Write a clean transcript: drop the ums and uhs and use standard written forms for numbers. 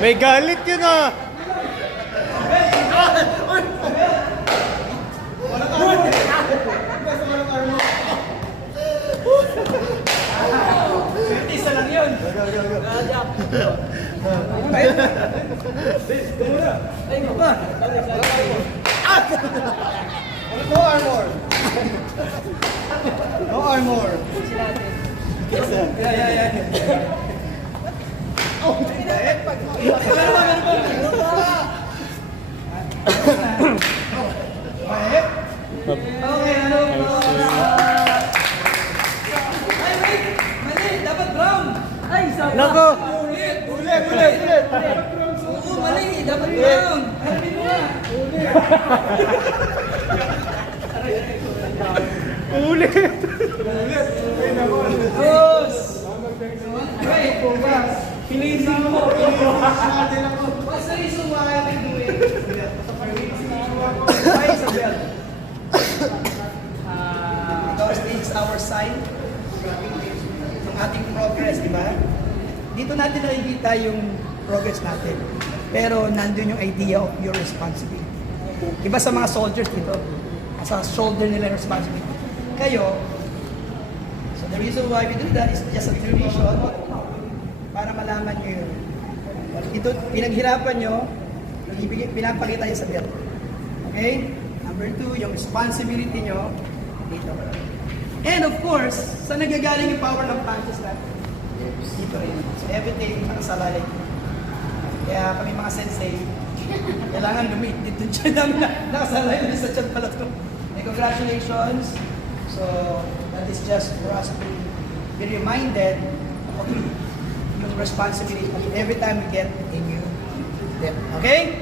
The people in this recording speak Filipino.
May galit yun ah. Isa lang yun. No armor. No armor. Okay, ano? Ay, wait! Mali! Dapat brown! Ay, sabi! Nako! Ulit! Ulit. Oo, mali! Dapat brown! Harapin mo nga! Ulit! Dos! Wait! Pilisin mo! What's the reason why I do it? Why is a bell? Because this is our sign ng ating progress, di ba? Dito natin nakikita yung progress natin. Pero nandun yung idea of your responsibility. Iba sa mga soldiers dito, sa shoulder nila yung responsibility. Kayo, so the reason why we do that is just a tradition para malaman nyo yun. Ito, pinaghirapan nyo, pinapakita nyo sa belt. Okay? Number 2, yung responsibility nyo dito. And of course, saan nagagaling yung power ng punches natin? Dito rin. So everything nakasalalay. Kaya kami mga sensei, kailangan lumit dito dyan namin nakasalalay sa chan pala ito. And congratulations. So that is just for us to be reminded of yung responsibility every time we get a new step. Okay?